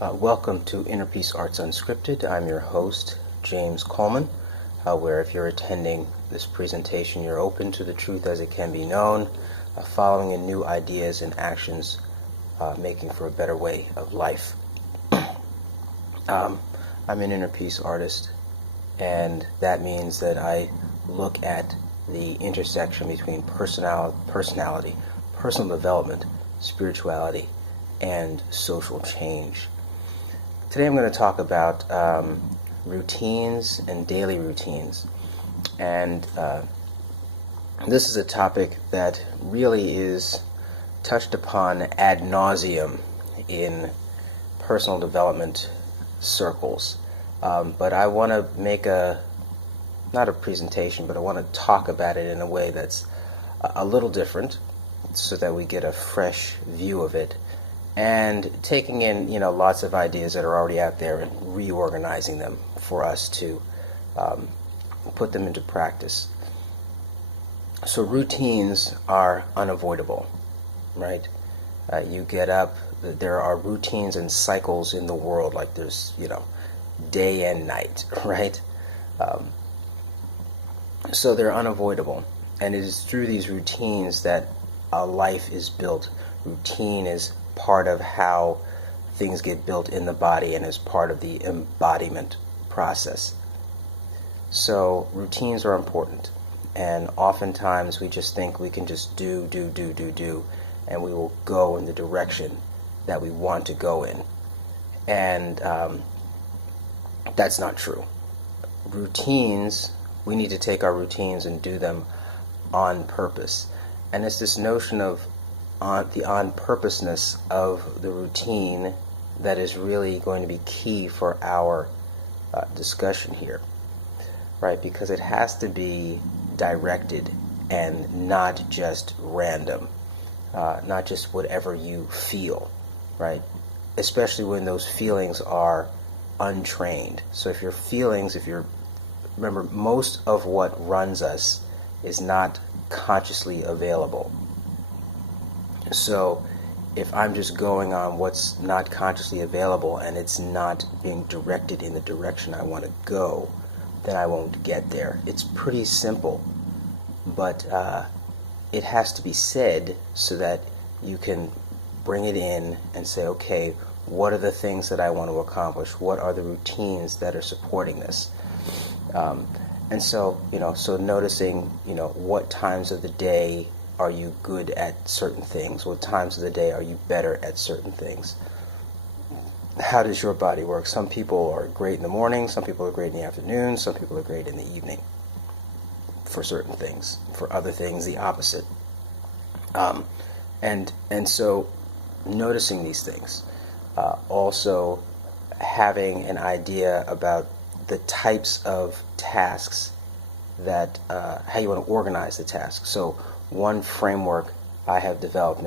Welcome to Inner Peace Arts Unscripted. I'm your host, James Coleman, where if you're attending this presentation, you're open to the truth as it can be known, following in new ideas and actions, making for a better way of life. I'm an inner peace artist, and that means that I look at the intersection between personality, personal development, spirituality, and social change. Today I'm going to talk about routines and daily routines. And this is a topic that really is touched upon ad nauseum in personal development circles. But I want to make not a presentation, but I want to talk about it in a way that's a little different so that we get a fresh view of it. And taking in, lots of ideas that are already out there and reorganizing them for us to put them into practice. So routines are unavoidable, right? You get up, there are routines and cycles in the world, like there's, day and night, right? So they're unavoidable. And it is through these routines that a life is built. Routine is part of how things get built in the body and is part of the embodiment process. So routines are important, and oftentimes we just think we can just do, and we will go in the direction that we want to go in. And that's not true. Routines, we need to take our routines and do them on purpose. And it's this notion of the on-purposeness of the routine that is really going to be key for our discussion here, right? Because it has to be directed and not just random, not just whatever you feel, right? Especially when those feelings are untrained. So if remember, most of what runs us is not consciously available. So if I'm just going on what's not consciously available and it's not being directed in the direction I want to go, then I won't get there. It's pretty simple, but it has to be said so that you can bring it in and say, okay, what are the things that I want to accomplish? What are the routines that are supporting this? And so, so noticing, what times of the day are you good at certain things? What times of the day are you better at certain things? How does your body work? Some people are great in the morning, some people are great in the afternoon, some people are great in the evening for certain things. For other things, the opposite. And so noticing these things. Also having an idea about the types of tasks that, how you want to organize the tasks. So one framework I have developed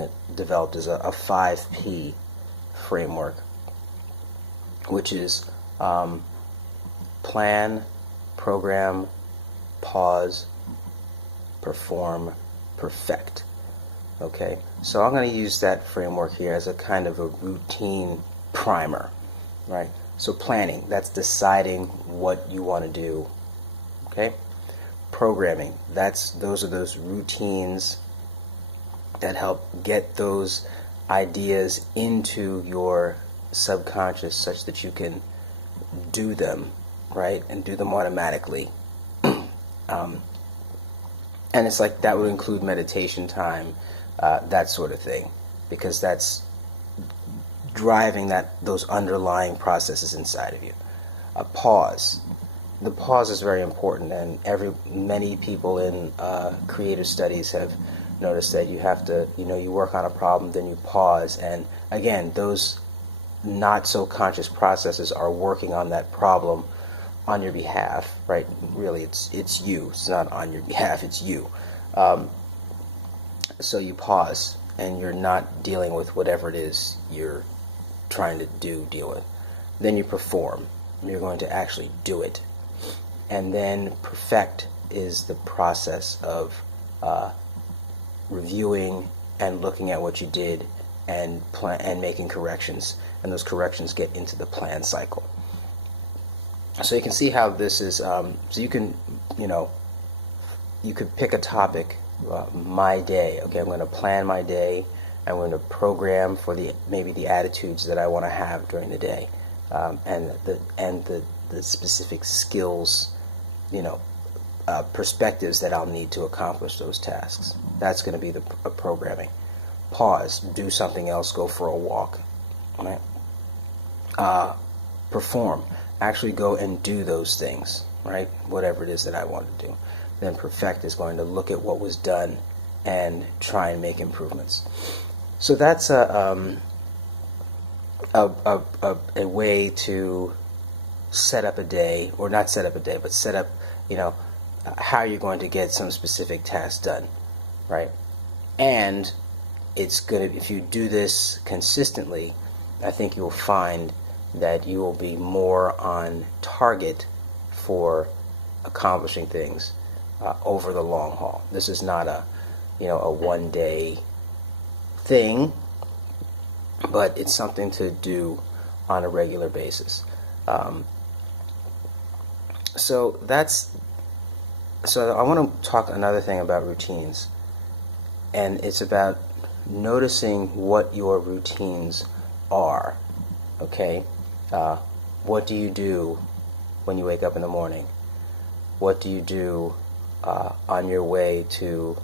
is a 5P framework, which is plan, program, pause, perform, perfect. Okay, so I'm going to use that framework here as a kind of a routine primer, right? So planning, that's deciding what you want to do, okay? Programming, those are those routines that help get those ideas into your subconscious such that you can do them, right? And do them automatically. And it's like that would include meditation time, that sort of thing, because that's driving those underlying processes inside of you. A pause. The pause is very important, and many people in creative studies have noticed that you have to, you work on a problem, then you pause, and again, those not so conscious processes are working on that problem on your behalf, right? Really, it's you. It's not on your behalf. It's you. So you pause, and you're not dealing with whatever it is you're trying to deal with. Then you perform. You're going to actually do it. And then perfect is the process of reviewing and looking at what you did and plan and making corrections, and those corrections get into the plan cycle. So you can see how this is. So you can, you could pick a topic, my day. Okay, I'm going to plan my day. I'm going to program for maybe the attitudes that I want to have during the day, and the specific skills, perspectives that I'll need to accomplish those tasks. That's going to be the programming. Pause, do something else, go for a walk. Right? Perform, actually go and do those things, right? Whatever it is that I want to do. Then perfect is going to look at what was done and try and make improvements. So that's a way to set up a day, or not set up a day, but set up, how you're going to get some specific tasks done, right? And it's going to, if you do this consistently, I think you'll find that you will be more on target for accomplishing things over the long haul. This is not a one-day thing, but it's something to do on a regular basis. So I want to talk another thing about routines, and it's about noticing what your routines are. Okay, what do you do when you wake up in the morning? What do you do on your way to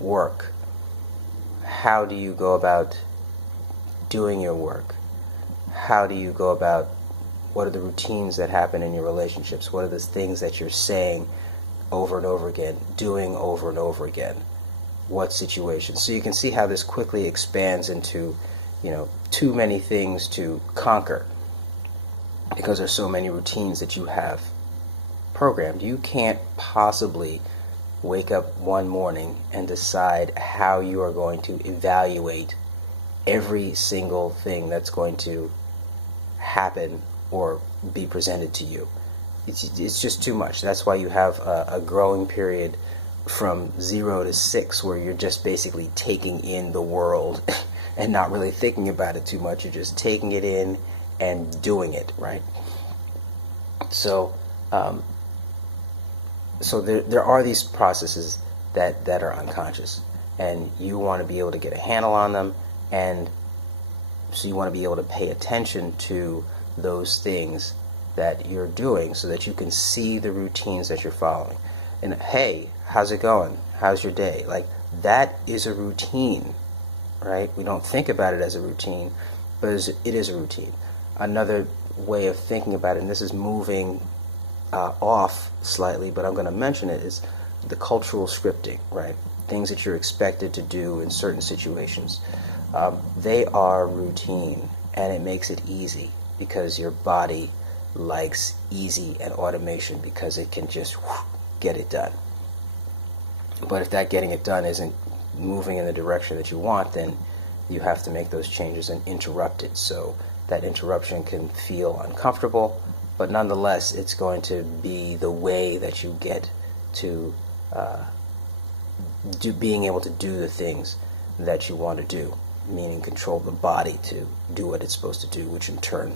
work? How do you go about doing your work? How do you go about, what are the routines that happen in your relationships? What are the things that you're saying over and over again, doing over and over again? What situations? So you can see how this quickly expands into, too many things to conquer, because there's so many routines that you have programmed. You can't possibly wake up one morning and decide how you are going to evaluate every single thing that's going to happen or be presented to you. It's just too much. That's why you have a growing period from 0 to 6 where you're just basically taking in the world and not really thinking about it too much. You're just taking it in and doing it, right? So there are these processes that are unconscious, and you want to be able to get a handle on them, and so you want to be able to pay attention to those things that you're doing so that you can see the routines that you're following. And hey, how's it going? How's your day? Like, that is a routine, right? We don't think about it as a routine, but it is a routine. Another way of thinking about it, and this is moving off slightly, but I'm going to mention it, is the cultural scripting, right? Things that you're expected to do in certain situations. They are routine, and it makes it easy because your body likes easy and automation because it can just get it done. But if that getting it done isn't moving in the direction that you want, then you have to make those changes and interrupt it. So that interruption can feel uncomfortable, but nonetheless, it's going to be the way that you get to being able to do the things that you want to do, meaning control the body to do what it's supposed to do, which in turn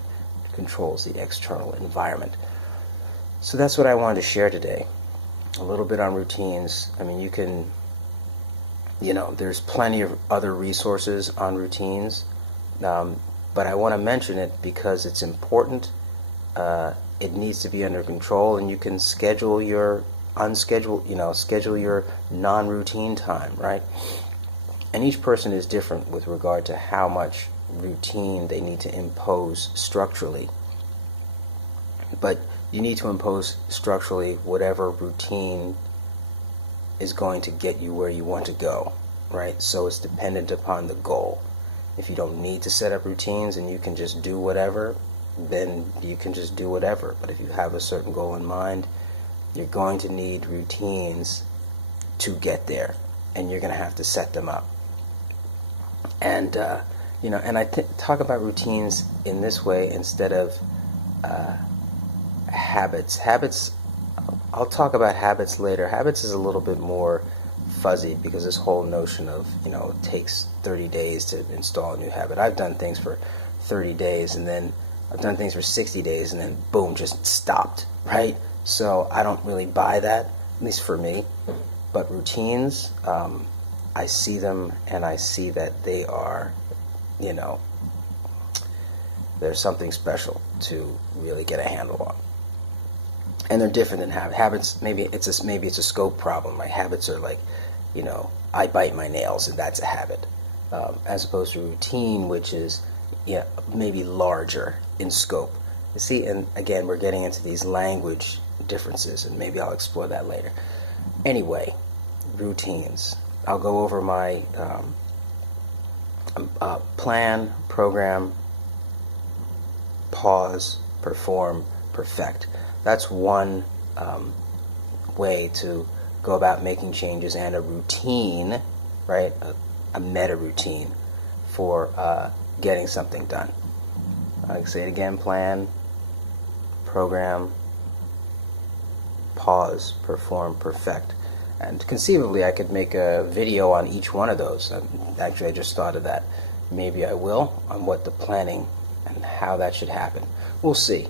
controls the external environment. So that's what I wanted to share today. A little bit on routines. I mean, you can, there's plenty of other resources on routines, but I want to mention it because it's important. It needs to be under control, and you can schedule your schedule your non-routine time, right? And each person is different with regard to how much routine they need to impose structurally. But you need to impose structurally whatever routine is going to get you where you want to go, right? So it's dependent upon the goal. If you don't need to set up routines and you can just do whatever, then you can just do whatever. But if you have a certain goal in mind, you're going to need routines to get there, and you're going to have to set them up. And and I talk about routines in this way instead of habits. Habits, I'll talk about habits later. Habits is a little bit more fuzzy because this whole notion of, it takes 30 days to install a new habit. I've done things for 30 days and then I've done things for 60 days and then boom, just stopped, right? So I don't really buy that, at least for me. But routines, I see them and I see that they are, there's something special to really get a handle on. And they're different than habits. Maybe it's a scope problem. Right? Habits are like, I bite my nails and that's a habit, as opposed to routine, which is maybe larger in scope. You see, and again, we're getting into these language differences, and maybe I'll explore that later. Anyway, routines. I'll go over my plan, program, pause, perform, perfect. That's one way to go about making changes, and a routine, right? A meta routine for getting something done. I can say it again: plan, program, pause, perform, perfect. And conceivably, I could make a video on each one of those. Actually, I just thought of that. Maybe I will, on what the planning and how that should happen. We'll see.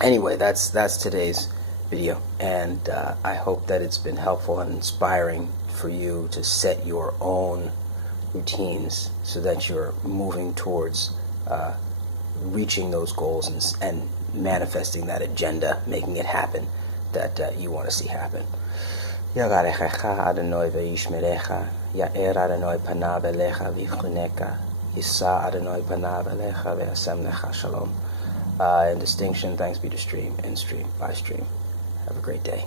Anyway, that's today's video, and I hope that it's been helpful and inspiring for you to set your own routines so that you're moving towards reaching those goals and manifesting that agenda, making it happen that you want to see happen. Yagarechecha Adonai ve'yishmerecha, Ya'er Adonai panav elecha v'yichuneka, Yisa Adonai panav elecha ve'asem lecha shalom. In distinction, thanks be to stream, in stream, by stream. Have a great day.